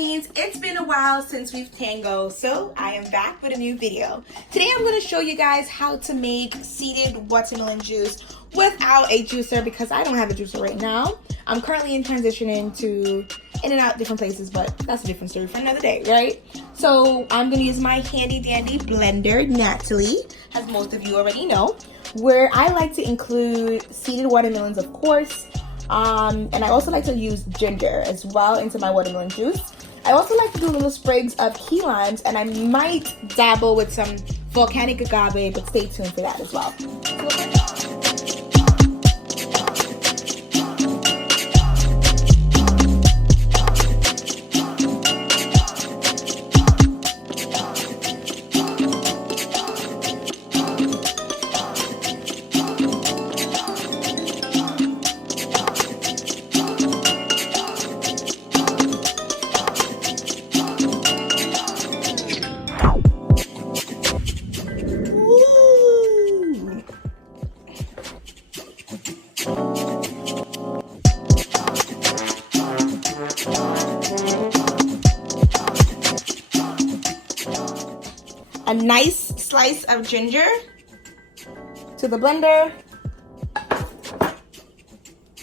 queens, it's been a while since we've tangoed, so I am back with a new video. Today I'm going to show you guys how to make seeded watermelon juice without a juicer because I don't have a juicer right now. I'm currently in transitioning to in and out different places, but that's a different story for another day, right? So I'm going to use my handy dandy blender, Natalie, as most of you already know, where I like to include seeded watermelons, of course. And I also like to use ginger as well into my watermelon juice. I also like to do little sprigs of key limes, and I might dabble with some volcanic agave, but stay tuned for that as well. A nice slice of ginger to the blender.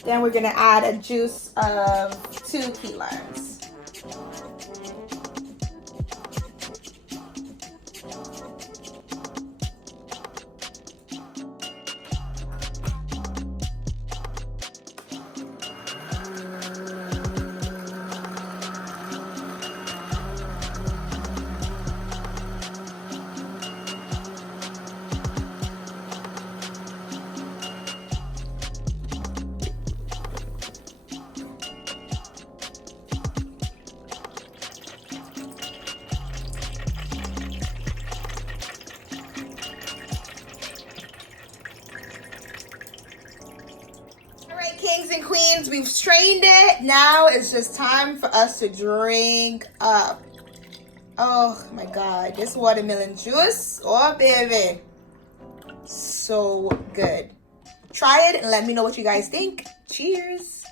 Then we're gonna add a juice of 2 key limes. Kings and queens, we've strained it. Now it's just time for us to drink up. Oh my God, this watermelon juice, oh baby, so good. Try it and let me know what you guys think. Cheers.